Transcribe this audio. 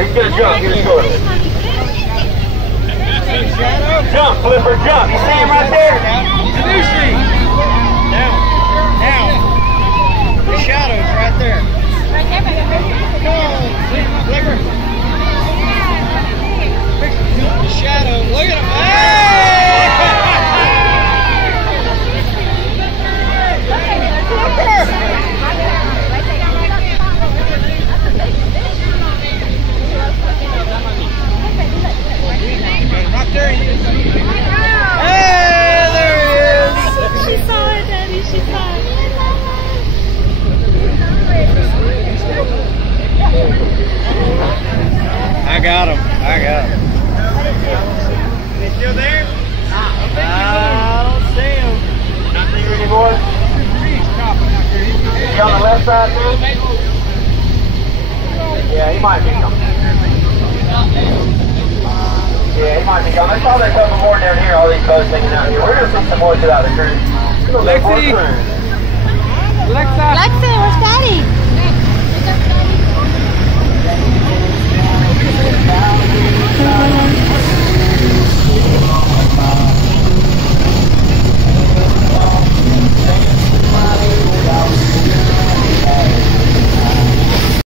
here. He's gonna jump. Get his shortly. Jump, Flipper, jump. You see him right there? Now. The shadow's right there. Come on, Flipper. The shadow. Look at him. Right there he is. Hey, there he is. She saw it, Daddy. She saw it. I got him. Is he still there? I don't see him. Not there anymore. Is he on the left side too? Yeah, he might be coming. Yeah, he might be gone. There's probably a couple more down here, all these boats hanging out here. We're going to see some more throughout the cruise. Lexi! Alexa, where's Daddy?